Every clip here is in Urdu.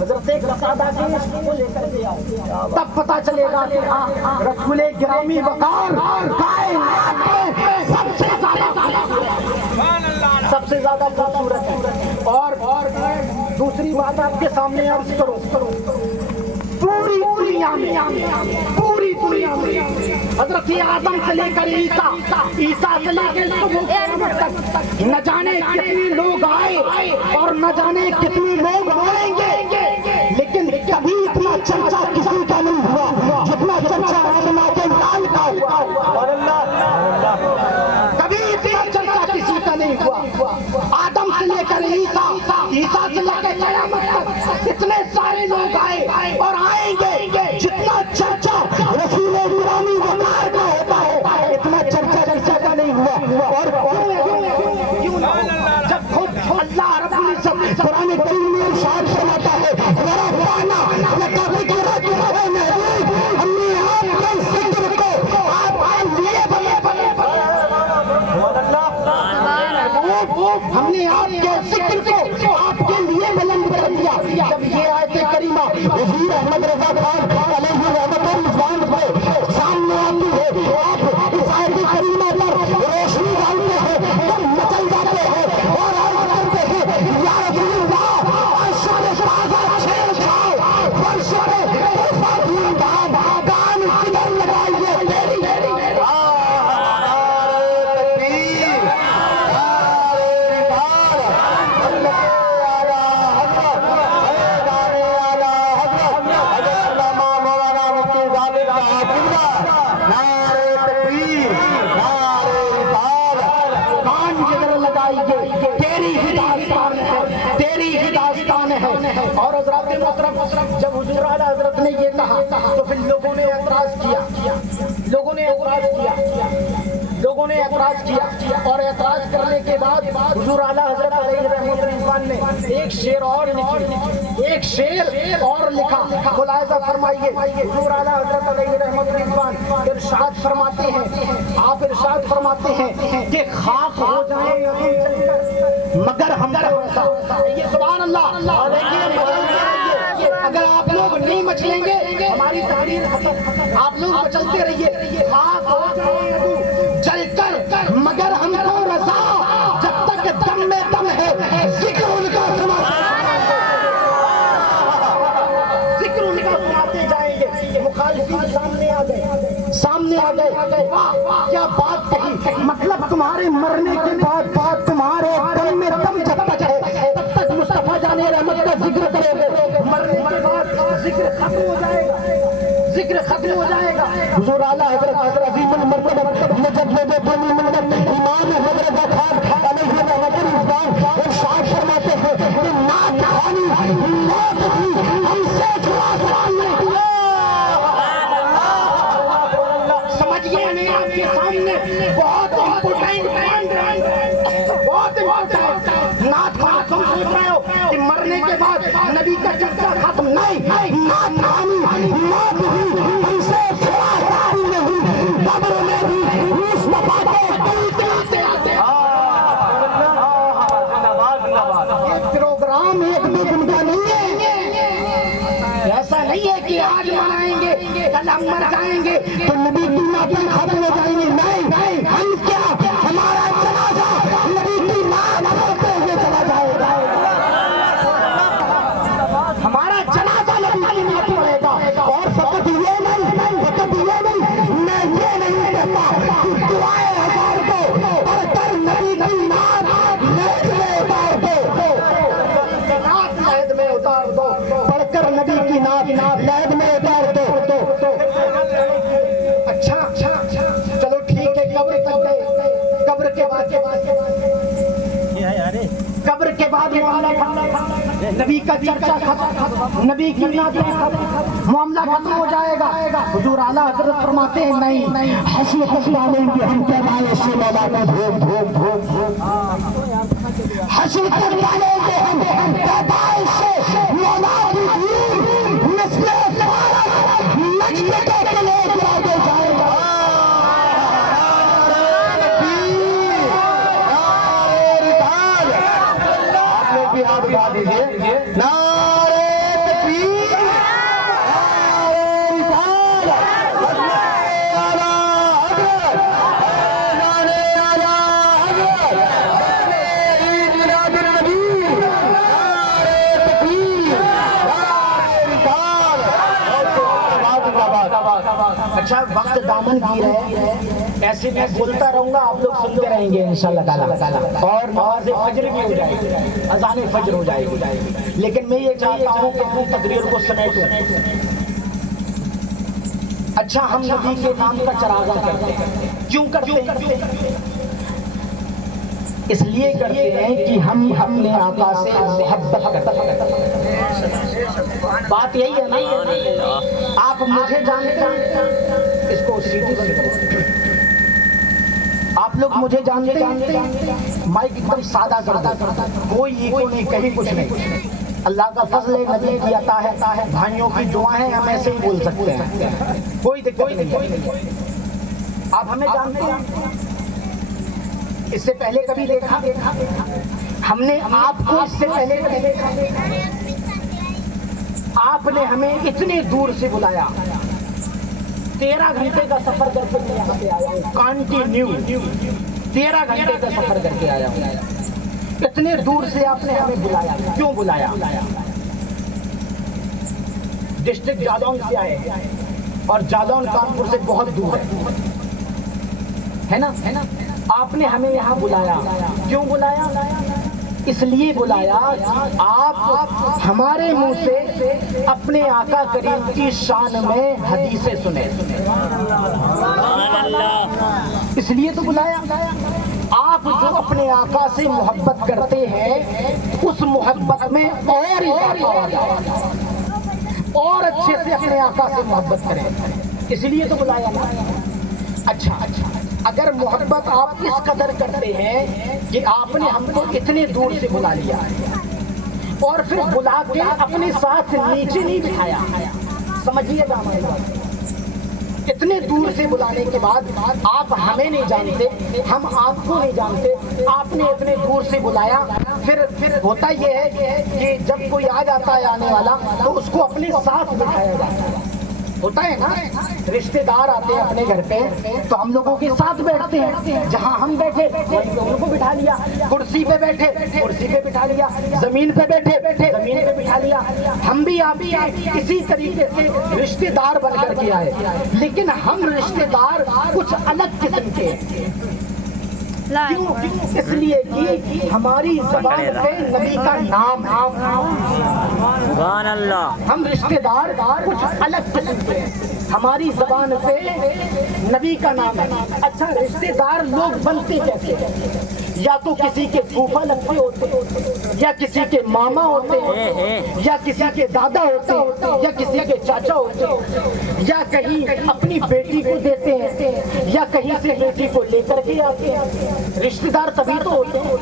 حضرت قتادہ کے اس کو لے کر کے آؤ، تب پتہ چلے گا کہ ہاں رسول گرامی وقار کائنات میں سب سے زیادہ خوبصورت ہے۔ اور دوسری بات آپ کے سامنے عرض کرو، پوری دنیا میں حضرت آدم سے لے کر عیسیٰ سے لے کر تک نہ جانے کتنے لوگ آئے اور نہ جانے کتنے لوگ آئیں گے، لیکن کبھی اتنا چرچا کسی کا نہیں ہوا جتنا چرچا آدم کے لال کا ہوا۔ کبھی اتنا چرچا کسی کا نہیں ہوا۔ آدم سے لے کر عیسیٰ سے لے کر قیامت تک اتنے سارے لوگ آئے اور آئیں گے، جتنا چرچا رسول گرامی وقار کا ہوتا ہے اتنا چرچا کسی کا نہیں ہوا۔ اور کیوں نہ جب خود اللہ رب العزت قرآن کریم میں ارشاد فرماتا ہے ورفعنا لک ذکرک اے محبوب، ہم نے آپ کے ذکر کو آپ کے لیے ہم نے آپ کے ذکر کو آپ کے لیے بلند کر دیا۔ جب یہ آیت کریمہ حضور احمد رضا خان علیہ رحمت اللہ پہ سامنے آتی ہے، آپ اس آیت کریمہ پر روشنی ڈالتے ہیں، تب مچل جاتے ہیں اور عرض کرتے ہیں یا رسول اللہ عرش پہ تازہ چھیڑ چھاؤ، فرش پہ طرفہ دھول بھام، کان کدھر لگائیے تیری اور حضرات محترم جب حضور اعلیٰ حضرت نے یہ کہا تو پھر لوگوں نے اعتراض کیا اور اعتراض کرنے کے بعد حضور اعلیٰ حضرت علیہ رحمۃ اللہ نے ایک شعر اور لکھا۔ ملاحظہ فرمائیے حضور اعلیٰ حضرت علیہ رحمۃ اللہ ارشاد فرماتے ہیں کہ خاک ہو جائیں مگر ہم ایسا، یہ سبحان اللہ۔ اگر آپ لوگ نہیں مچلیں گے ہماری تحریر ختم، آپ لوگ مچلتے رہیے، خاک ہو جائیں جل کر مگر ہم کو رضا، جب تک دم میں دم ہے ذکر ان کا سناتے جائیں گے۔ مخالفین سامنے آ گئے، کیا بات کہی، مطلب تمہارے مرنے کے بعد تمہارے دم میں دم جب تک ہے تب تک مصطفیٰ جان رحمت کا ذکر کرو گے، مرنے کے بعد ذکر ختم ہو جائے گا۔ حضور اعلیٰ حضرت عظیم المرتبہ مجدد دین ملت امام حضرت خان علیہ رحمۃ اللہ ارشاد فرماتے ہیں کہ نعت خوانی موت بھی ہم سے چھڑا سکتی ہے۔ سمجھئے میں آپ کے سامنے بہت امپورٹنٹ نعت خوانی، تم سوچ رہے ہو کہ مرنے کے بعد نبی کا چرچا ختم، نہیں، نعت خوانی موت بھی ہم سے چھڑا سکتی نہیں، قبر میں بھی مصطفیٰ کے دل آتے آتے۔ یہ پروگرام ایک دو دن کا نہیں ہے، ایسا نہیں ہے کہ آج منائیں گے کل ہم مر جائیں گے تو نبی کی نعتیں ختم ہو جائیں گی، نہیں، ہم کیا ہمارا جنازہ نبی کی نعت پڑھتے ہوئے چلا جائے گا، ہمارا جنازہ نبی کی نعت پڑھے گا۔ اور فقط یہ نہیں، میں یہ نہیں کہتا کہ دعائیں ہزار کو پڑھ کر نبی کی نعت لہد میں اتار دو، پڑھ کر نبی کی نعت لہد میں اتار دو۔ اچھا چلو ٹھیک ہے، قبر تک گئے، قبر کے بعد نبی کا چرچا ختم، نبی کی نعتیں ختم، معاملہ ختم ہو جائے گا۔ حضور اعلیٰ حضرت فرماتے ہیں نہیں، حسرت ڈالیں گے ہم پیدائش سے مولا کا حسرت ڈالیں گے ہم پیدائش سے مولا کی دین، نسل فارغ نجم کے تلے گرا دے جائے گا۔ نعرہ اچھا وقت دامن گیر ہے، ایسے میں بولتا رہوں گا، آپ لوگ سنتے رہیں گے انشاءاللہ تعالیٰ، اور نماز فجر بھی ہو جائے گی، اذان فجر ہو جائے گی، لیکن میں یہ چاہتا ہوں کہ اپنی تقریر کو سمیٹوں۔ اچھا ہم نبی کے نام کا چراغاں کرتے ہیں، کیوں کرتے ہیں؟ اس لیے کرتے ہیں کہ ہم اپنے آقا سے محبت کرتے ہیں۔ بات یہی ہے نا، آپ مجھے جانتے ہیں، اس کو سیدھی بند کرو، آپ لوگ مجھے جانتے ہیں، مائک ایک دم سادہ کر دو، کوئی ایگو نہیں، کہیں کچھ نہیں، اللہ کا فضل ہے، نبی کی عطا ہے، بھائیوں کی دعائیں، ہم ایسے ہی بول سکتے ہیں، کوئی دقت نہیں۔ آپ ہمیں جانتے ہیں، اس سے پہلے کبھی دیکھا؟ ہم نے آپ کو اس سے پہلے کبھی دیکھا؟ آپ نے ہمیں اتنے دور سے بلایا، 13 گھنٹے کا سفر کر کے میں یہاں پہ آیا ہوں، کنٹینیو 13 گھنٹے کا سفر کر کے آیا ہوں، اتنے دور سے آپ نے ہمیں بلایا، کیوں بلایا؟ ڈسٹرکٹ جالون سے آئے، اور جالون کانپور سے بہت دور ہے نا؟ آپ نے ہمیں یہاں بلایا، کیوں بلایا؟ اس لیے بلایا آپ ہمارے منہ سے اپنے آقا کریم کی شان میں حدیثیں سنیں، اس لیے تو بلایا۔ آپ جو اپنے آقا سے محبت کرتے ہیں، اس محبت میں اور اضافہ ہو جائے، اور اچھے سے اپنے آقا سے محبت کریں، اس لیے تو بلایا نا۔ اچھا اگر محبت آپ اس قدر کرتے ہیں کہ آپ نے ہم کو اتنے دور سے بلا لیا، اور پھر بلا کے اپنے ساتھ نیچے نہیں بٹھایا، سمجھیے گا ہماری بات، اتنے دور سے بلانے کے بعد آپ ہمیں نہیں جانتے، ہم آپ کو نہیں جانتے، آپ نے اتنے دور سے بلایا، پھر ہوتا یہ ہے کہ جب کوئی آ جاتا ہے آنے والا تو اس کو اپنے ساتھ بٹھایا جاتا ہے، ہوتا ہے نا، رشتہ دار آتے ہیں اپنے گھر پہ تو ہم لوگوں کے ساتھ بیٹھتے ہیں، جہاں ہم بیٹھے وہیں لوگوں کو بٹھا لیا، کرسی پہ بیٹھے کرسی پہ بٹھا لیا، زمین پہ بیٹھے زمین پہ بٹھا لیا، ہم بھی آپ بھی اسی طریقے سے رشتہ دار بن کر کے آئے، لیکن ہم رشتہ دار کچھ الگ قسم کے ہیں، کیوں؟ اس لیے کہ ہماری زبان پہ نبی کا نام ہے، سبحان اللہ، ہم رشتہ دار کچھ الگ قسم کے ہیں، ہماری زبان پہ نبی کا نام ہے۔ اچھا رشتہ دار لوگ بنتے کیسے ہیں؟ یا تو کسی کے پھوپھا لگتے ہوتے ہیں، یا کسی کے ماما ہوتے ہیں، یا کسی کے دادا ہوتے ہیں، یا کسی کے چاچا ہوتے ہیں، یا کہیں اپنی بیٹی کو دیتے ہیں، یا کہیں سے بیٹی کو لے کر کے آتے ہیں، رشتہ دار تبھی تو ہوتے ہیں۔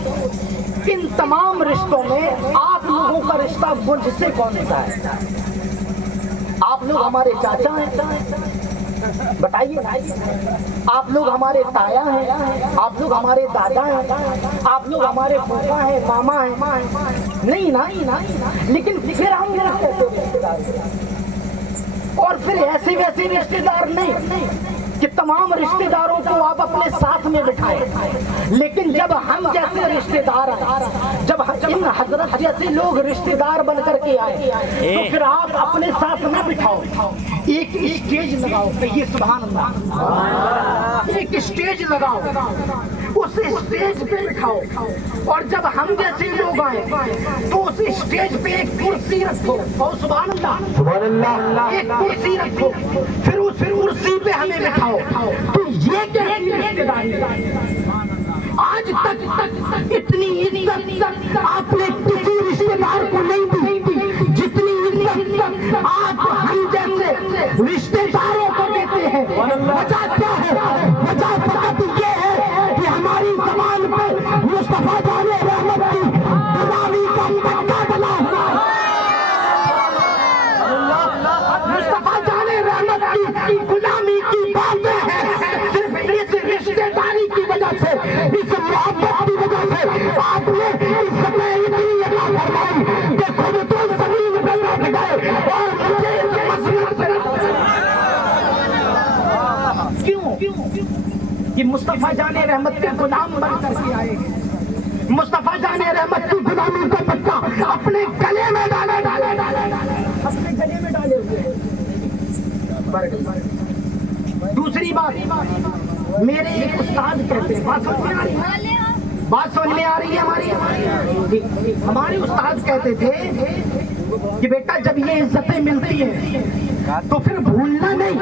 ان تمام رشتوں میں آپ لوگوں کا رشتہ مجھ سے کون سا ہے؟ آپ لوگ ہمارے چاچا ہیں، بتائیے، آپ لوگ ہمارے تایا ہیں، آپ لوگ ہمارے دادا ہیں، آپ لوگ ہمارے پھوپھا ہیں، ماما ہیں، نہیں نا، لیکن پھر ہم کیسے رشتہ دار ہیں؟ اور پھر ایسے ویسے رشتہ دار نہیں کہ تمام رشتہ داروں کو آپ اپنے ساتھ میں بٹھائیں، لیکن جب ہم جیسے رشتہ دار آئے، جب ان حضرت جیسے لوگ رشتہ دار بن کر کے آئے تو پھر آپ اپنے ساتھ نہ بٹھاؤ، ایک اسٹیج لگاؤ، کہیے سبحان اللہ، ایک اسٹیج لگاؤ، اس اسٹیج پہ بٹھاؤ، اور جب ہم جیسے لوگ آئے تو اس اسٹیج پہ ایک کرسی رکھو، اور سبحان اللہ، ایک کرسی رکھو، پھر اس کرسی پہ ہمیں بٹھاؤ، تو یہ کیسی رشتہ داری ہے؟ آج تک اتنی عزت آپ نے کسی رشتہ دار کو نہیں دی جتنی عزت آج ہم جیسے رشتہ داروں کو دیتے ہیں۔ وجہ کیا ہے؟ وجہ فقط یہ ہے کہ ہماری زبان پر مصطفیٰ جان رحمت کی غلامی کا پکا بنا ہوا ہے، مصطفیٰ جان رحمت کی غلامی کی باتیں ہیں، صرف اس رشتہ داری کی وجہ سے، اس محبت کی وجہ سے آپ نے اس میں اتنی عطا فرمائی کہ خود تو زمین پہ بیٹھ گئے اور مجھے اس مسجد سے کیوں؟ کہ مصطفیٰ جان رحمت کے غلام بن کر کے آئے ہیں، مصطفیٰ جان رحمت کی غلامی کا پکا اپنے گلے میں ڈالے، اپنے گلے میں ڈالے ہوئے۔ میرے ایک استاد کہتے ہیں، بات سمجھ میں آ رہی ہے ہماری؟ ہمارے استاد کہتے تھے کہ بیٹا جب یہ عزتیں ملتی ہیں تو پھر بھولنا نہیں،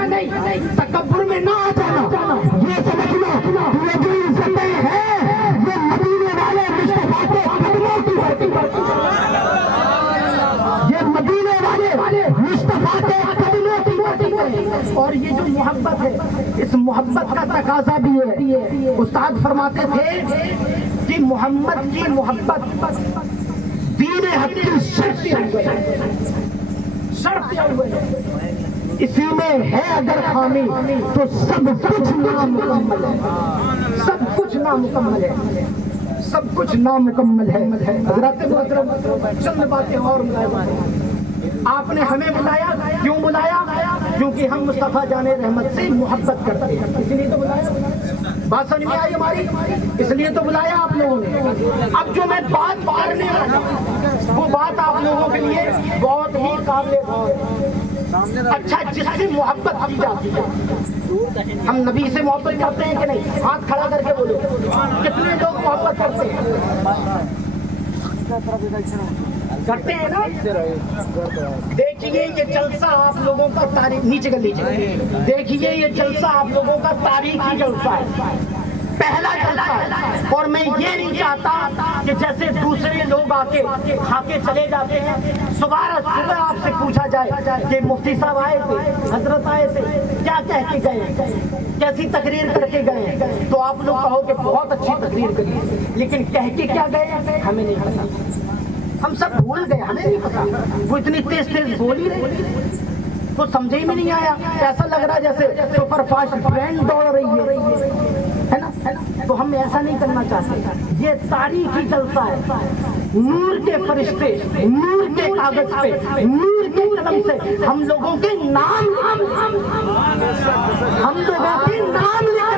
تکبر میں نہ آ جانا، یہ سمجھنا یہ جو عزتیں ہیں یہ مدینے والے مصطفیٰ کے قدموں کی برکت، یہ مدینے والے مصطفیٰ کے قدموں کی برکت، اور یہ جو محبت ہے اس محبت کا تقاضا بھی ہے۔ استاد فرماتے تھے کہ محمد کی محبت دین حق کی شرط ہے، اسی میں ہے اگر خامی تو سب کچھ نامکمل ہے، سب کچھ نامکمل ہے، سب کچھ نامکمل ہے۔ حضرات محترم چند باتیں اور آپ نے ہمیں بلایا، کیوں بلایا؟ کیونکہ ہم مصطفیٰ جان رحمت سے محبت کرتے ہیں، اس لیے تو بلایا۔ بات سمجھ میں آئی ہماری؟ اس لیے تو بلایا آپ لوگوں نے۔ اب جو میں بات کرنے لگا وہ بات آپ لوگوں کے لیے بہت ہی قابل غور ہے۔ اچھا، جس سے محبت کی جاتی ہے، ہم نبی سے محبت کرتے ہیں کہ نہیں؟ ہاتھ کھڑا کر کے بولو، کتنے لوگ محبت کرتے ہیں نا؟ دیکھیے یہ جلسہ آپ لوگوں کا تاریخ، نیچے کر لیجیے، دیکھیے یہ جلسہ آپ لوگوں کا تاریخی جلسہ ہے، پہلا جلسہ ہے، اور میں یہ نہیں چاہتا کہ جیسے دوسرے لوگ آ کے کھا کے چلے جاتے ہیں، صبح آپ سے پوچھا جائے کہ مفتی صاحب آئے تھے، حضرت آئے تھے، کیا کہہ کے گئے، کیسی تقریر کر کے گئے، تو آپ لوگ کہو کہ بہت اچھی تقریر کری، لیکن کہہ کے کیا گئے ہمیں نہیں پتا، ہم سب بھول گئے، ہمیں نہیں پتا، وہ اتنی تیز بول ہی رہے، وہ سمجھے میں نہیں آیا، ایسا لگ رہا جیسے سپر فاسٹ ٹرین دوڑ رہی ہے نا؟ تو ہم ایسا نہیں کرنا چاہتے، یہ تاریخی جلسہ ہے، نور کے فرشتے نور کے کاغذ پہ نور کے قلم سے ہم لوگوں کے نام لکھ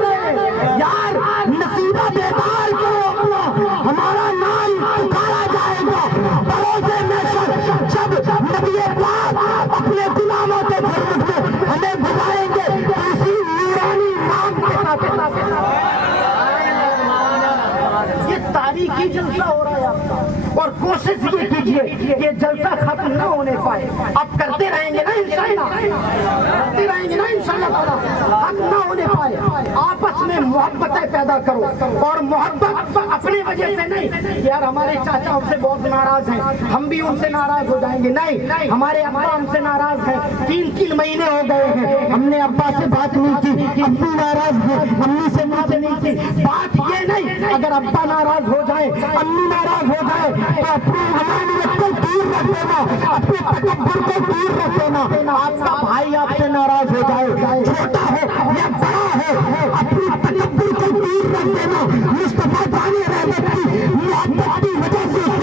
رہے ہیں، یار نصیبہ بیدار کرو اپنا، ہمارا نام پکارا جائے گا بروز محشر، جب نبی پاک اپنے غلاموں کے خدمت میں ہمیں بلائیں گے اسی نورانی نام کے ساتھ۔ یہ تاریخی جلسہ ہو رہا ہے آپ کا، اور کوشش یہ کیجئے یہ جلسہ ختم نہ ہونے پائے، اب کرتے رہیں گے نا انشاءاللہ، کرتے رہیں گے نا انشاءاللہ تعالیٰ، ختم نہ ہونے پائے، آپس میں محبتیں پیدا کرو، اور محبت اپنی وجہ سے نہیں، یار ہمارے چاچا ہم سے بہت ناراض ہیں ہم بھی ان سے ناراض ہو جائیں گے، نہیں، ہمارے ابا ہم سے ناراض ہیں، 3 مہینے ہو گئے ہیں ہم نے ابا سے بات نہیں کی، ابو ناراض ہیں امی سے بات نہیں کی، بات یہ نہیں اگر ابا ناراض ہو جائے امی ناراض ہو جائے تو اپنی امانیت کو دور رکھ دینا، اپنے تکبر کو دور رکھ دینا، آپ کا بھائی آپ سے ناراض ہو جائے، چھوٹا ہو یا بڑا ہو، اپنی تکبر کو دور رکھ دینا، مصطفیٰ جان رحمت کی محبت کی وجہ سے اسے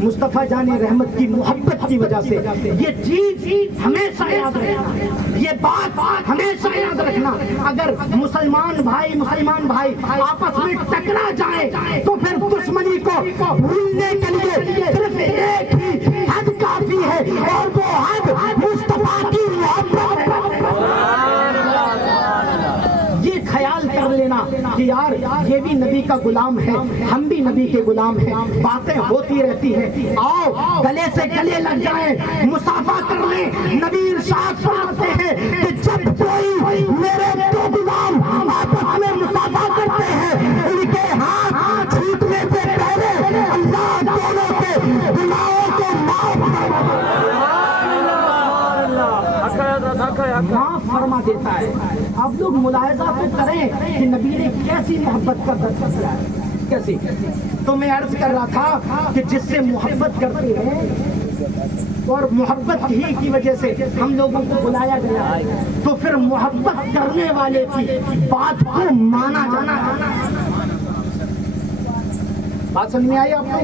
مصطفیٰ جان رحمت کی محبت کی وجہ سے یہ چیز ہمیشہ یاد رکھنا، یہ بات ہمیشہ یاد رکھنا، اگر مسلمان بھائی آپس میں ٹکرا جائیں تو پھر دشمنی کو بھولنے کے لیے صرف ایک ہی حد کافی ہے، اور وہ حد مصطفیٰ کی محبت ہے۔ یہ خیال کر لینا کہ یار یہ بھی نبی کا غلام ہے، ہم بھی نبی کے غلام ہیں، باتیں ہوتی رہتی ہیں، آؤ گلے سے گلے لگ جائیں، مصافحہ کر لیں۔ نبی ارشاد فرماتے ہیں کہ جب کوئی میرے دو غلام آپس میں مصافحہ کرتے ہیں، ان کے ہاتھ چھوٹنے سے پہلے اللہ دونوں کے گناہوں کو معاف فرما دیتا ہے۔ آپ لوگ ملاحظہ تو کریں کہ نبی نے کیسی محبت کا درس دیا ہے، کیسی۔ تو میں عرض کر رہا تھا کہ جس سے محبت کرتے ہیں اور محبت ہی کی وجہ سے ہم لوگوں کو بلایا گیا ہے، تو پھر محبت کرنے والے کی بات کو مانا جانا ہے۔ بات سمجھ میں آئی آپ کو؟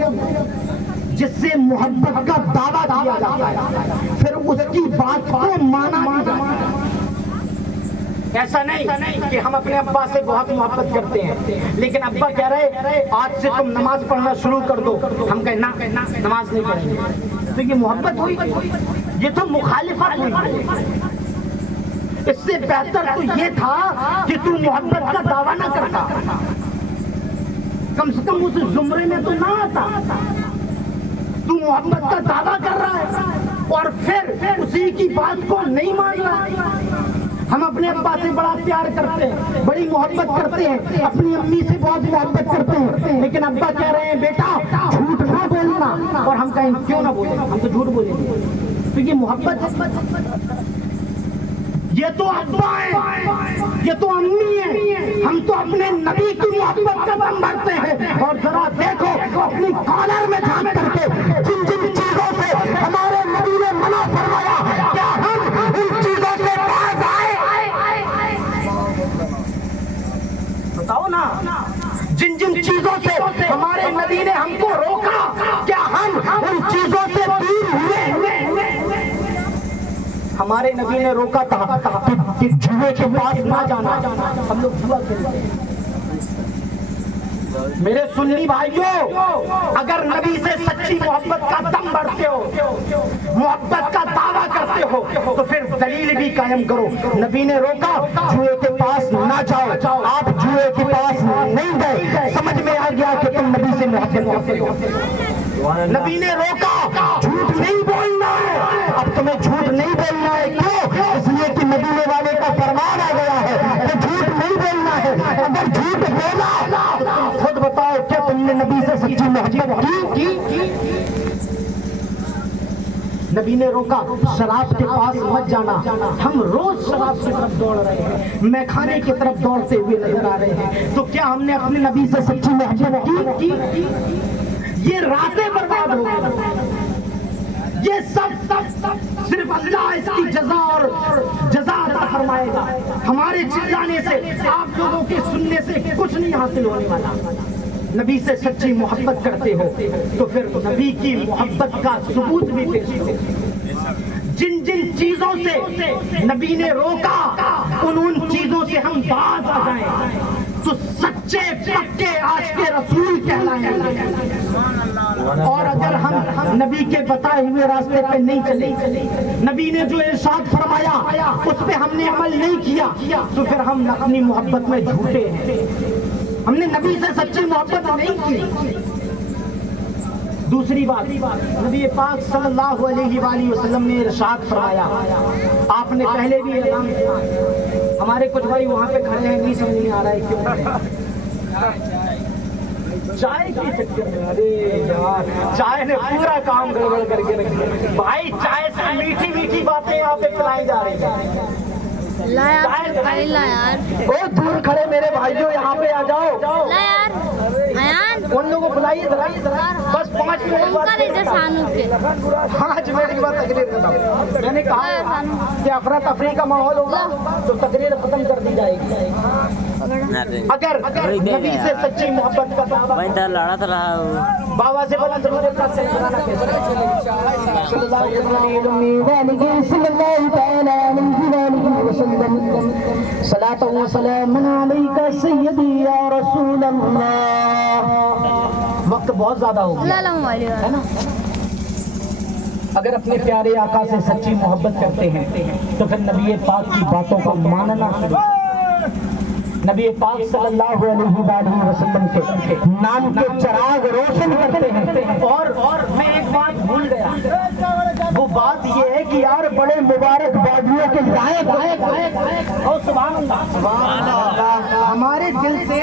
جس سے محبت کا دعویٰ کیا جاتا ہے پھر اس کی بات کو مانا جاتا ہے۔ ایسا نہیں کہ ہم اپنے ابا سے بہت محبت کرتے ہیں، لیکن ابا کہہ رہے آج سے تم نماز پڑھنا شروع کر دو، ہم کہیں نہ نماز نہیں پڑھیں گے، تو یہ محبت ہوئی؟ یہ تو مخالفت ہوئی۔ اس سے بہتر تو یہ تھا کہ تو محبت کا دعویٰ نہ کرتا، کم سے کم اس زمرے میں تو نہ آتا۔ تو محبت کا دعویٰ کر رہا ہے اور پھر اسی کی بات کو نہیں مان رہا۔ ہم اپنے ابا سے بڑا پیار کرتے ہیں، بڑی محبت کرتے ہیں، اپنی امی سے بہت محبت کرتے ہیں، لیکن ابا کہہ رہے ہیں بیٹا جھوٹ نہ بولنا، اور ہم کہیں کیوں نہ بولیں، ہم تو جھوٹ بولیں گے۔ تو یہ محبت، یہ تو ابا ہیں، یہ تو امی ہیں، ہم تو اپنے نبی کی محبت کا دم بھرتے ہیں۔ اور ذرا دیکھو اپنی کالر میں جھانک کر کے جن جن چیزوں سے ہمارے نبی نے منع فرمایا، کیا ہم ان چیزوں سے باز آئے؟ بتاؤ نا، جن جن چیزوں سے ہمارے نبی نے ہم کو روکا، کیا ہم ان چیزوں سے دور ہوئے؟ ہمارے نبی نے روکا تھا کہ جوئے کے پاس نہ جانا، ہم لوگ جوا کھیلتے ہیں۔ میرے سنی بھائیوں، اگر نبی سے سچی محبت کا دم بھرتے ہو، محبت کا دعویٰ کرتے ہو، تو پھر دلیل بھی قائم کرو۔ نبی نے روکا جوئے کے پاس نہ جاؤ، آپ جوئے کے پاس نہیں گئے، سمجھ میں آ گیا کہ تم نبی سے محبت کرتے ہو۔ نبی نے روکا جھوٹ نہیں بولنا ہے، اب تمہیں جھوٹ نہیں بولنا ہے، کیوں؟ اس لیے کہ مدینے والے کا فرمان آ گیا ہے کہ جھوٹ نہیں بولنا ہے۔ اگر جھوٹ بولا تو خود بتاؤ کیا تم نے نبی سے سچی محبت کی؟ نبی نے روکا شراب کے پاس مت جانا، ہم روز شراب کی طرف دوڑ رہے ہیں، میں کھانے کی طرف دوڑتے ہوئے نظر آ رہے ہیں، تو کیا ہم نے اپنے نبی سے سچی محبت کی؟ یہ راتیں برباد ہو گئی، یہ سب صرف اللہ اس کی جزا عطا فرمائے گا۔ ہمارے چلانے سے، آپ لوگوں کے سننے سے کچھ نہیں حاصل ہونے والا۔ نبی سے سچی محبت کرتے ہو تو پھر نبی کی محبت کا ثبوت بھی پیش کرو۔ جن جن چیزوں سے نبی نے روکا ان چیزوں سے ہم باز آ جائیں تو سچے پکے عاشق رسول کہلائیں گے۔ اور اگر ہم نبی کے بتائے ہوئے راستے پہ نہیں چلے، نبی نے جو ارشاد فرمایا اس پہ ہم نے عمل نہیں کیا، تو پھر ہم اپنی محبت میں جھوٹے ہیں، ہم نے نبی سے سچی محبت نہیں کی۔ دوسری بات، نبی پاک صلی اللہ علیہ وآلہ وسلم نے ارشاد فرمایا، آپ نے پہلے بھی اعلان کیا، ہمارے کچھ بھائی وہاں پہ کھڑے ہیں، نہیں سمجھ نہیں آ رہا ہے کیوں چائے کی چکر میں، ارے یار چائے نے پورا کام گڑبڑ کر کے رکھ دیا بھائی۔ چائے سے میٹھی میٹھی باتیں یہاں پہ پلائی جا رہی ہیں۔ او دور کھڑے میرے بھائیوں، یہاں پہ آ جاؤ، ان لوگوں کو بلائیے ذرا، بس 5 منٹ بعد 5 منٹ کے بعد تقریر ختم۔ میں نے کہا کہ افراتفری کا ماحول ہوگا تو تقریر ختم کر دی جائے گی۔ اگر نبی سے سچی محبت کا دعویٰ، بابا سے بلند درود کا سلسلہ صلاۃ و سلام علیک سیدی یا رسول اللہ۔ وقت بہت زیادہ ہو گیا ہے نا۔ اگر اپنے پیارے آقا سے سچی محبت کرتے ہیں تو پھر نبی پاک کی باتوں کو ماننا شروع، نبی پاک صلی اللہ علیہ وآلہ وسلم کے نام کے چراغ روشن کرتے ہیں۔ اور میں ایک بات بھول گیا، وہ بات یہ ہے کہ یار بڑے مبارک بادیوں کے لائق اور سبحان اللہ ہمارے دل سے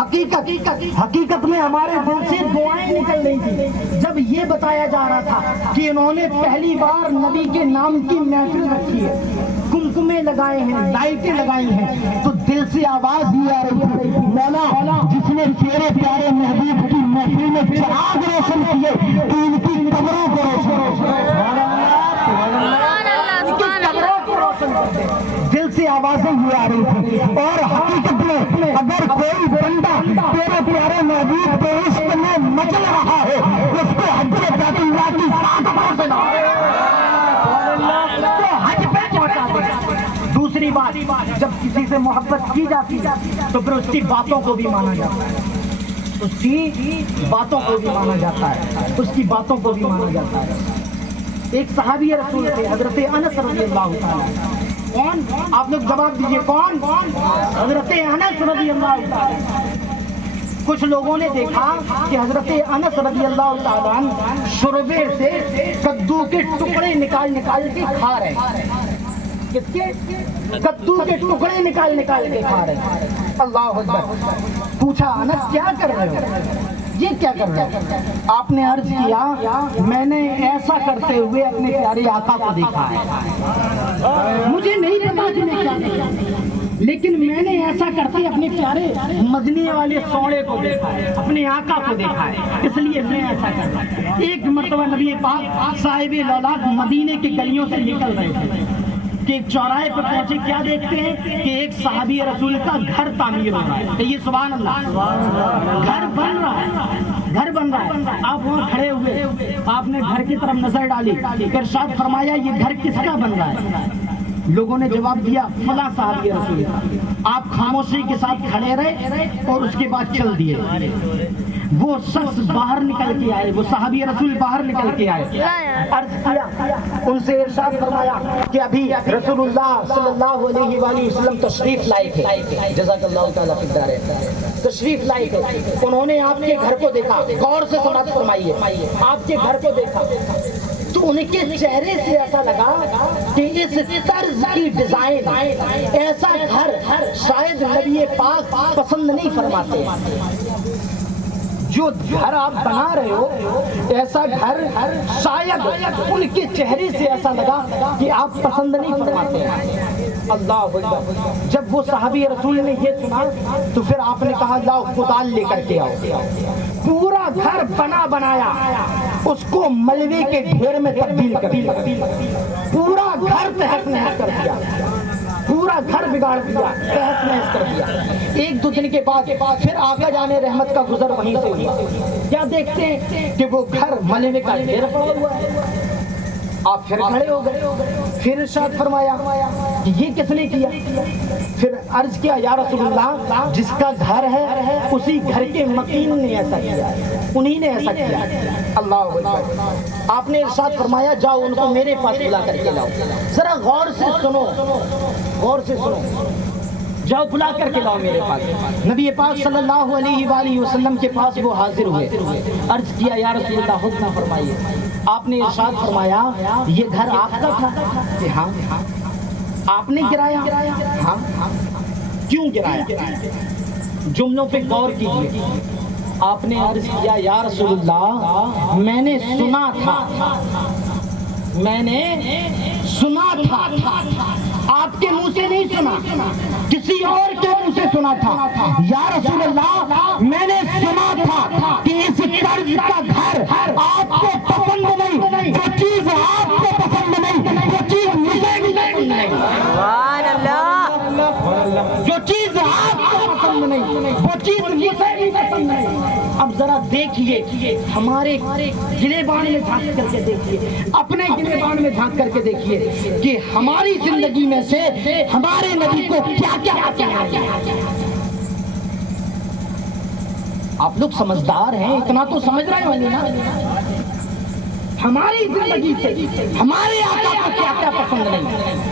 حقیقت میں ہمارے دل سے دعائیں نکل رہی تھی جب یہ بتایا جا رہا تھا کہ انہوں نے پہلی بار نبی کے نام کی محفل رکھی ہے، کمکمے لگائے ہیں، لائٹیں لگائی ہیں، تو دل سے آواز ہی آ رہی تھی مولا جس نے تیرے پیارے محبوب کی محفل میں چراغ روشن کیے ان کی قبروں کو روشن کرتے، دل سے آوازیں ہی آ رہی تھی۔ اور حقیقت میں اگر کوئی بندہ تیرے پیارے محبوب کے عشق میں مچل رہا ہے اس کو حج بیت اللہ کی طاقتوں سے حج پہ پہنچا دے۔ دوسری بات، جب کسی سے محبت کی جاتی ہے تو پھر اس کی باتوں کو بھی مانا جاتا ہے، اس کی باتوں کو بھی مانا جاتا ہے، اس کی باتوں کو بھی مانا جاتا ہے۔ ایک صحابی رسول تھے حضرت انس رضی اللہ تعالیٰ، کون؟ آپ لوگ جواب دیجئے، کون؟ حضرت انس رضی اللہ تعالیٰ۔ کچھ لوگوں نے دیکھا کہ حضرت انس رضی اللہ تعالیٰ شوربے سے کدو کے ٹکڑے نکال کے کھا رہے ہیں۔ کس کے؟ کدو کے ٹکڑے نکال کے کھا رہے ہیں۔ اللہ اکبر۔ پوچھا انس کیا کر رہے ہو، یہ کیا کر رہے ہو؟ آپ نے عرض کیا میں نے ایسا کرتے ہوئے اپنے پیارے آقا کو دیکھا ہے، مجھے نہیں پتا کہ میں کیا دیکھا، لیکن میں نے ایسا کرتے اپنے پیارے مدینے والے سوڑے کو دیکھا ہے، اپنے آقا کو دیکھا ہے، اس لیے میں ایسا کر رہا ہوں۔ ایک مرتبہ نبی پاک صاحب لولاک مدینے کی گلیوں سے نکل رہے تھے کہ ایک چوراہے پر پہنچے، کیا دیکھتے ہیں کہ ایک صحابی رسول کا گھر تعمیر ہو رہا ہے۔ کہیے سبحان اللہ، گھر بن رہا ہے، گھر بن رہا ہے۔ آپ وہاں کھڑے ہوئے، آپ نے گھر کی طرف نظر ڈالی، ارشاد فرمایا یہ گھر کس کا بن رہا ہے؟ لوگوں نے جواب دیا فلاں صحابی رسول کا۔ آپ خاموشی کے ساتھ کھڑے رہے اور اس کے بعد چل دیے۔ وہ شخص باہر نکل کے آئے، وہ صحابی رسول باہر نکل کے آئے، عرض کیا، ان سے ارشاد فرمایا کہ ابھی رسول اللہ صلی اللہ علیہ وآلہ وسلم تشریف لائے تھے، جزاک اللہ تعالیٰ فی الدارین، تشریف لائے تھے، انہوں نے آپ کے گھر کو دیکھا، غور سے سماعت فرمائیے، آپ کے گھر کو دیکھا تو ان کے چہرے سے ایسا لگا کہ اس طرز کی ڈیزائن، ایسا گھر شاید نبی پاک پسند نہیں فرماتے۔ جو گھر آپ بنا رہے ہو ایسا گھر شاید ان کے چہرے سے ایسا لگا کہ آپ پسند نہیں فرماتے۔ اللہ اکبر۔ جب وہ صحابی رسول نے یہ سنا تو پھر آپ نے کہا لاؤ کدال لے کر کے آؤ۔ پورا گھر بنا بنایا اس کو ملبے کے ڈھیر میں تبدیل کر دیا، پورا گھر تہس نہس کر دیا، پورا گھر بگاڑ دیا، تہس نہس کر دیا۔ ایک دو دن کے بعد پھر آقا جان رحمت کا گزر وہیں سے ہوا، کیا دیکھتے ہیں کہ وہ گھر ملبے کا ڈھیر پڑا ہوا ہے۔ آپ پھر کھڑے ہو گئے، پھر ارشاد فرمایا کہ یہ کس نے کیا؟ پھر عرض کیا یا رسول اللہ جس کا گھر ہے اسی گھر کے مکین نے ایسا کیا، انہی نے ایسا کیا۔ اللہ اکبر۔ آپ نے ارشاد فرمایا جاؤ ان کو میرے پاس بلا کر کے لاؤ۔ ذرا غور سے سنو، غور سے سنو، جاؤ بلا کر کے لاؤ میرے پاس۔ نبی پاک صلی اللہ علیہ وآلہ وسلم کے پاس وہ حاضر ہوئے، عرض کیا یا رسول اللہ حکم فرمائیے۔ آپ نے ارشاد فرمایا یہ گھر آپ کا تھا؟ کہ ہاں۔ آپ نے گرایا؟ ہاں۔ کیوں گرایا؟ جملوں پہ غور کیجیے۔ آپ نے عرض کیا یا رسول اللہ میں نے سنا تھا، میں نے سنا تھا، آپ کے منہ سے نہیں سنا، کسی اور کے منہ سے سنا تھا۔ یا رسول اللہ میں نے سنا تھا کہ اس طرز کا گھر آپ کو پسند نہیں، وہ چیز آپ کو پسند نہیں، وہ چیز مجھے بھی پسند نہیں، سبحان اللہ، جو چیز آپ کو پسند نہیں وہ چیز مجھے بھی پسند نہیں۔ اب ذرا دیکھیے، ہمارے گریبان میں جھانک کر کے دیکھیے، اپنے گریبان میں جھانک کر کے دیکھیے کہ ہماری زندگی میں سے ہمارے نبی کو کیا کیا پسند ہے۔ آپ لوگ سمجھدار ہیں، اتنا تو سمجھ رہے ہوں گے نا، ہماری زندگی سے ہمارے آقا کو کیا کیا پسند نہیں۔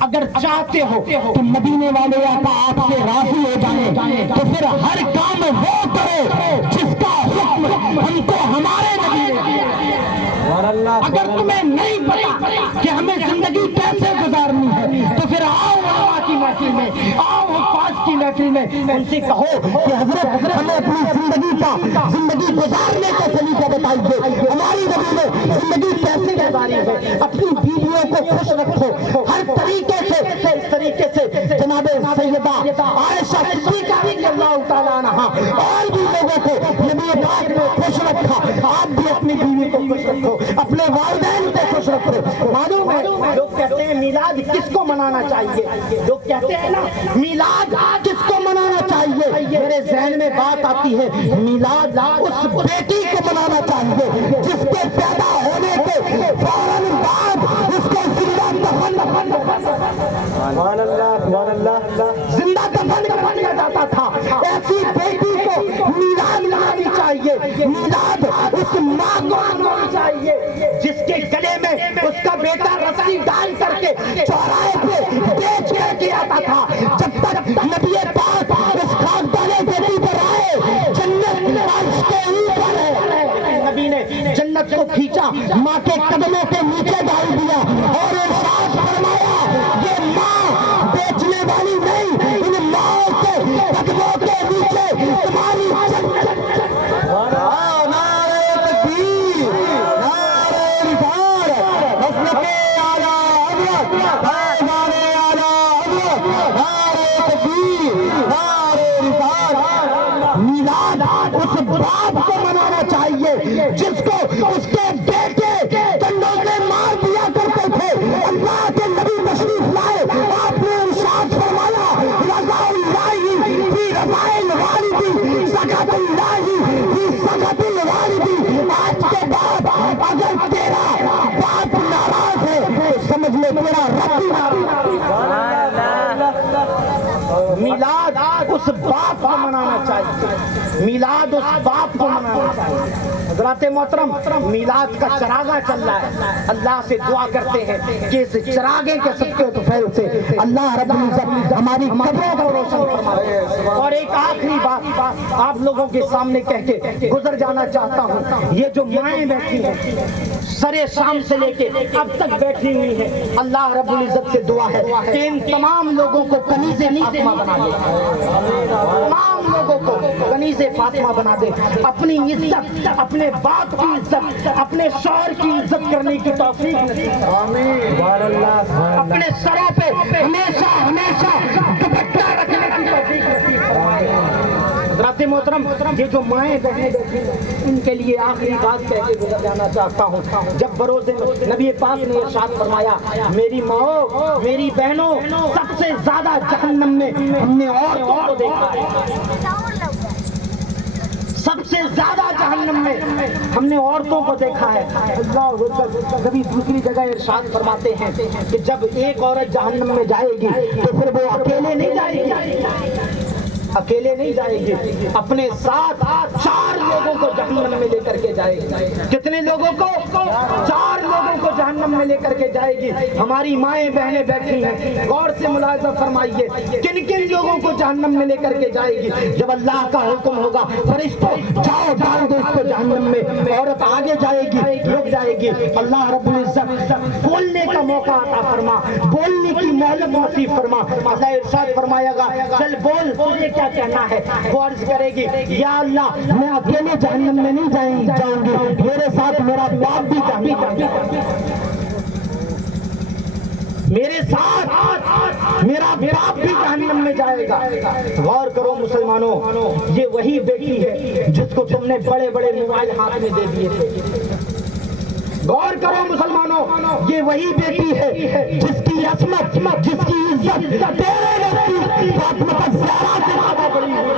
اگر چاہتے ہو تو مدینے والے آقا آپ سے راضی ہو جائیں تو پھر ہر کام وہ کرو جس کا حکم ہم کو ہمارے نبی نے دیا۔ اگر تمہیں نہیں پتا کہ ہمیں زندگی کیسے گزارنی ہے تو پھر آؤ علماء کی محفل میں، آؤ حفاظ کی محفل میں، ان سے کہو کہ حضرت ہمیں اپنی زندگی گزارنے کا طریقہ بتائیے، ہماری نبی نے زندگی کیسے گزاری ہے۔ اپنی بیویوں کو خوش رکھو ہر طریقے سے، اس طریقے سے جناب سیدہ عائشہ صدیقہ رضی اللہ تعالیٰ عنہا اور بھی لوگوں کو نبی پاک نے خوش رکھا۔ آپ بھی اپنی بیوی کو خوش رکھو، اپنے والدین کو خوش رکھو۔ معلوم ہے لوگ کہتے ہیں میلاد کس کو منانا چاہیے، لوگ کہتے ہیں نا میلاد کس کو منانا چاہیے، میرے ذہن میں بات آتی ہے میلاد اس بیٹی کو منانا چاہیے جس کے پیدا ہونے کے فوراً بعد اس کو زندہ دفن، سبحان اللہ، سبحان اللہ، میلاد اس ماں کو منانا چاہیے جس کے گلے میں اس کا بیٹا رسی ڈال کر کے چوراہے پہ بیچ کر کے آتا تھا. جب تک نبی پاک اس خاکدان زمین پر آئے جنت عرش کے اوپر ہے. نبی نے جنت کو کھینچا, ماں کے قدموں کے نیچے ڈال دیا اور ارشاد فرمایا یہ ماں بیچنے والی نہیں, ان ماں کے قدموں کے نیچے تمہاری جنت. نعرہ تکبیر, نعرہ رسالت, مسلک اعلیٰ حضرت, نعرہ اعلیٰ حضرت, نعرہ تکبیر, نعرہ رسالت. میلاد اس باپ کو منانا چاہیے جس کو اس کے بیٹے ڈنڈوں سے مار دیا کرتے تھے. اللہ کے نبی تشریف لائے, آپ نے ارشاد فرمایا رضا اللہ فی رضا الوالدی, سخط اللہ فی سخط الوالدی. آج کے بعد اگر تیرا باپ ناراض ہے تو سمجھ لے تیرا رب بھی ناراض ہے. میلاد اس باپ کو منانا چاہیے, میلاد اس باپ کو منانا چاہیے. حضرات محترم, میلاد کا چراغا چل رہا ہے. اللہ سے دعا کرتے ہیں کہ اس چراغے کے صدقے طفیل سے اللہ رب العزت ہماری قبروں کو روشن فرمائے. اور ایک آخری بات آپ لوگوں کے سامنے کہہ کے گزر جانا چاہتا ہوں. یہ جو مائیں بیٹھی ہیں سرے شام سے لے کے اب تک بیٹھی ہوئی ہیں, اللہ رب العزت سے دعا ہے کہ ان تمام لوگوں کو کنیز فاطمہ بنا دے, تمام لوگوں کو کنیز فاطمہ بنا دے. اپنی عزت, اپنے باپ کی عزت, اپنے شوہر کی عزت کرنے کی توفیق نصیب فرمائے. اپنے سروں پہ ہمیشہ ہمیشہ دوپٹہ رکھنے کی توفیق نصیب فرمائے. حضرات محترم, یہ جو مائیں بہنیں بیٹھی ہیں ان کے لیے آخری بات کہہ کے گزر جانا چاہتا ہوں. جب بروز نبی پاک نے ارشاد فرمایا میری ماں میری بہنوں سب سے زیادہ جہنم میں ہم نے عورتوں کو دیکھا ہے, سب سے زیادہ جہنم میں ہم نے عورتوں کو دیکھا ہے. اللہ کبھی دوسری جگہ ارشاد فرماتے ہیں کہ جب ایک عورت جہنم میں جائے گی تو پھر وہ اکیلے نہیں جائے گی, اکیلے نہیں جائے گی, اپنے ساتھ 4 لوگوں کو جہنم میں لے کر کے جائے گی. کتنے لوگوں کو؟ 4 لوگوں کو جہنم میں لے کر کے جائے گی. ہماری مائیں بہنیں بیٹھی ہیں, غور سے ملاحظہ فرمائیے کن کن لوگوں کو جہنم میں لے کر کے جائے گی. جب اللہ کا حکم ہوگا فرشتوں جاؤ ڈال دو اس کو جہنم میں, عورت آگے جائے گی, رک جائے گی. اللہ رب العزت بولنے کا موقع عطا فرما, بولنے کی مہلت نصیب فرما. اللہ ارشاد فرمائے گا چل بول, تجھے کیا کہنا ہے؟ وہ عرض کرے گی یا اللہ میں اکیلے جہنم میں نہیں جاؤں گی, میرے ساتھ میرا باپ بھی جائے گا, میرے ساتھ میرا باپ بھی جہنم میں جائے گا. غور کرو مسلمانوں, یہ وہی بیٹی ہے جس کو تم نے بڑے بڑے موبائل ہاتھ میں دے دیے تھے. غور کرو مسلمانوں, یہ وہی بیٹی ہے جس کی عصمت, جس کی عزت تیرے نبی فاطمہ الزہرا سے زیادہ بڑی ہے.